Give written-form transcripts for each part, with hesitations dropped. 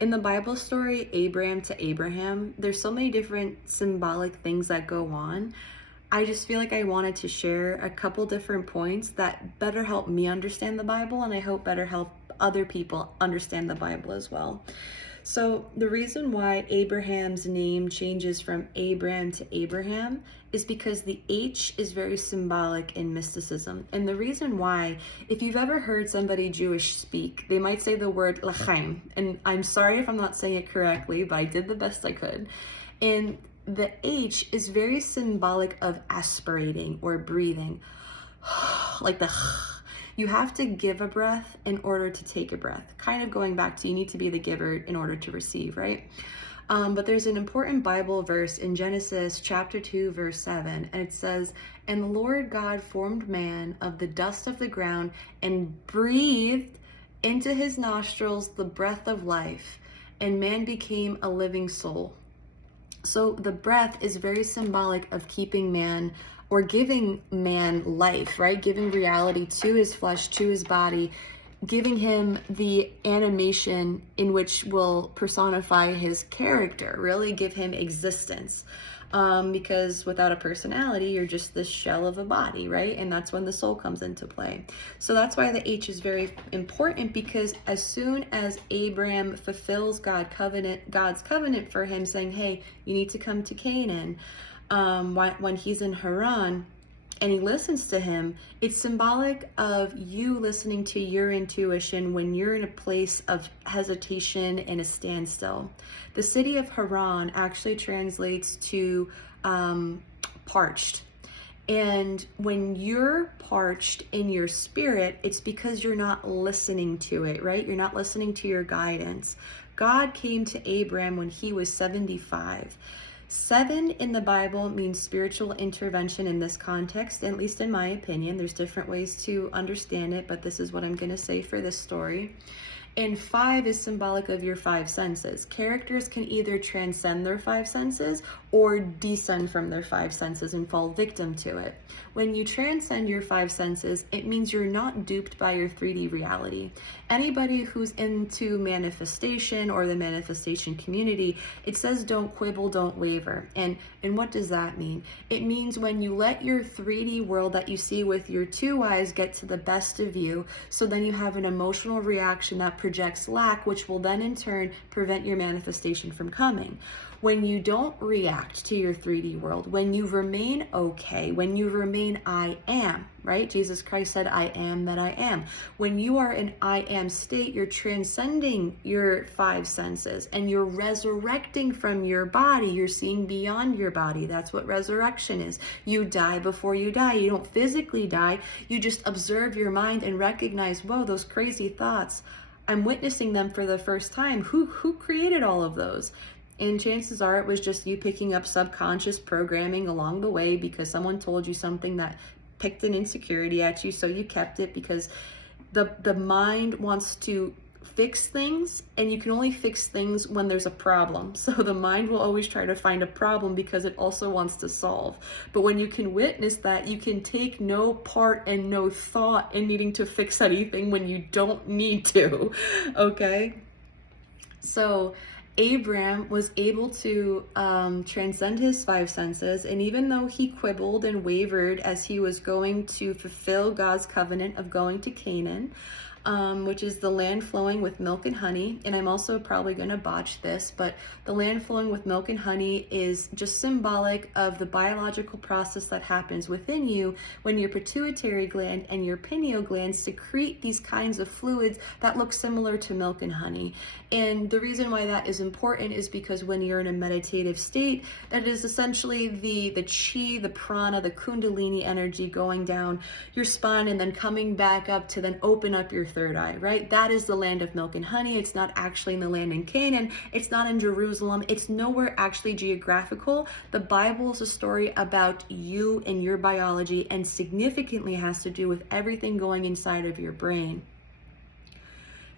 In the Bible story, Abram to Abraham, there's so many different symbolic things that go on. I just feel like I wanted to share a couple different points that better help me understand the Bible, and I hope better help other people understand the Bible as well. So the reason why Abraham's name changes from Abram to Abraham is because the H is very symbolic in mysticism. And the reason why, if you've ever heard somebody Jewish speak, they might say the word l'chaim. And I'm sorry if I'm not saying it correctly, but I did the best I could. And the H is very symbolic of aspirating or breathing, like the you have to give a breath in order to take a breath. Kind of going back to you need to be the giver in order to receive, right? But there's an important Bible verse in Genesis chapter 2, verse 7, and it says, "And the Lord God formed man of the dust of the ground and breathed into his nostrils the breath of life, and man became a living soul." So the breath is very symbolic of keeping man or giving man life, right? Giving reality to his flesh, to his body, giving him the animation in which will personify his character, really give him existence. Because without a personality, you're just this shell of a body, right? And that's when the soul comes into play. So that's why the H is very important, because as soon as Abram fulfills God's covenant for him, saying, hey, you need to come to Canaan, when he's in Haran, and he listens to him, it's symbolic of you listening to your intuition when you're in a place of hesitation and a standstill. The city of Haran actually translates to parched. And when you're parched in your spirit, it's because you're not listening to it, right? You're not listening to your guidance. God came to Abram when he was 75. 7 in the Bible means spiritual intervention in this context, at least in my opinion. There's different ways to understand it, but this is what I'm going to say for this story. And 5 is symbolic of your 5 senses. Characters can either transcend their 5 senses or descend from their 5 senses and fall victim to it. When you transcend your 5 senses, it means you're not duped by your 3D reality. Anybody who's into manifestation or the manifestation community, it says don't quibble, don't waver. And what does that mean? It means when you let your 3D world that you see with your 2 eyes get to the best of you, so then you have an emotional reaction that projects lack, which will then in turn prevent your manifestation from coming. When you don't react to your 3D world, when you remain okay, when you remain I am, right? Jesus Christ said, I am that I am. When you are in I am state, you're transcending your 5 senses and you're resurrecting from your body. You're seeing beyond your body. That's what resurrection is. You die before you die. You don't physically die. You just observe your mind and recognize, whoa, those crazy thoughts, I'm witnessing them for the first time. Who created all of those? And chances are it was just you picking up subconscious programming along the way because someone told you something that picked an insecurity at you, so you kept it, because the mind wants to fix things, and you can only fix things when there's a problem. So the mind will always try to find a problem because it also wants to solve. But when you can witness that, you can take no part and no thought in needing to fix anything when you don't need to, okay? So Abram was able to transcend his 5 senses, and even though he quibbled and wavered as he was going to fulfill God's covenant of going to Canaan, which is the land flowing with milk and honey, and I'm also probably going to botch this, but the land flowing with milk and honey is just symbolic of the biological process that happens within you when your pituitary gland and your pineal gland secrete these kinds of fluids that look similar to milk and honey. And the reason why that is important is because when you're in a meditative state, that is essentially the chi, the prana, the Kundalini energy going down your spine and then coming back up to then open up your third eye, right? That is the land of milk and honey. It's not actually in the land in Canaan. It's not in Jerusalem. It's nowhere actually geographical. The Bible is a story about you and your biology, and significantly has to do with everything going inside of your brain.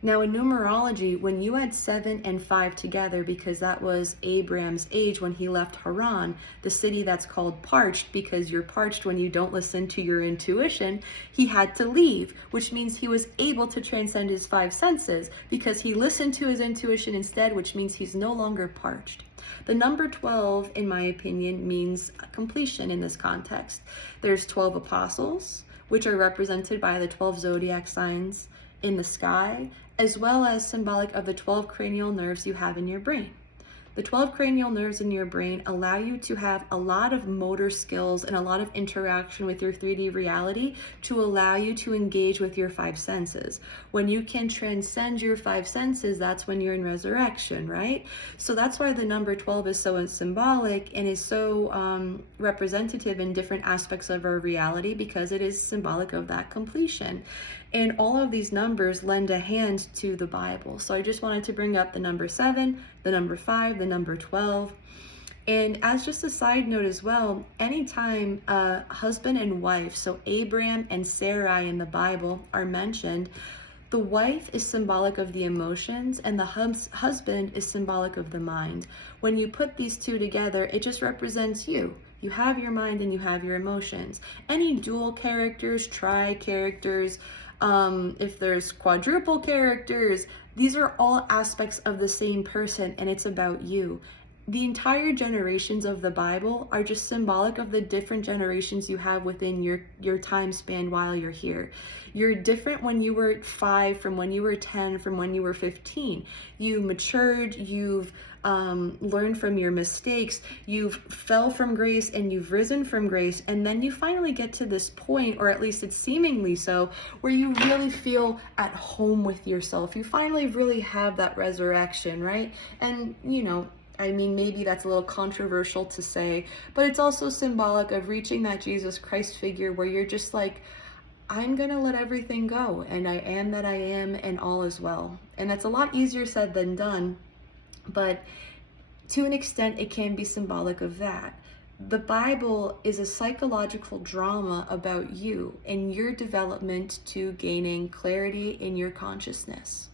Now, in numerology, when you add 7 and 5 together, because that was Abram's age when he left Haran, the city that's called parched, because you're parched when you don't listen to your intuition, he had to leave, which means he was able to transcend his 5 senses because he listened to his intuition instead, which means he's no longer parched. The number 12, in my opinion, means completion in this context. There's 12 apostles, which are represented by the 12 zodiac signs in the sky, as well as symbolic of the 12 cranial nerves you have in your brain. The 12 cranial nerves in your brain allow you to have a lot of motor skills and a lot of interaction with your 3D reality to allow you to engage with your 5 senses. When you can transcend your 5 senses, that's when you're in resurrection, right? So that's why the number 12 is so symbolic and is so representative in different aspects of our reality, because it is symbolic of that completion. And all of these numbers lend a hand to the Bible. So I just wanted to bring up the number 7, the number 5, the number 12. And as just a side note as well, anytime a husband and wife, so Abram and Sarai in the Bible, are mentioned, the wife is symbolic of the emotions and the husband is symbolic of the mind. When you put these two together, it just represents you. You have your mind and you have your emotions. Any dual characters, tri-characters, if there's quadruple characters, these are all aspects of the same person, and it's about you. The entire generations of the Bible are just symbolic of the different generations you have within your time span while you're here. You're different when you were 5 from when you were 10, from when you were 15. You matured, you've learned from your mistakes, you've fell from grace and you've risen from grace, and then you finally get to this point, or at least it's seemingly so, where you really feel at home with yourself. You finally really have that resurrection, right? And I mean, maybe that's a little controversial to say, but it's also symbolic of reaching that Jesus Christ figure where you're just like, I'm gonna let everything go, and I am that I am, and all is well. And that's a lot easier said than done, but to an extent, it can be symbolic of that. The Bible is a psychological drama about you and your development to gaining clarity in your consciousness.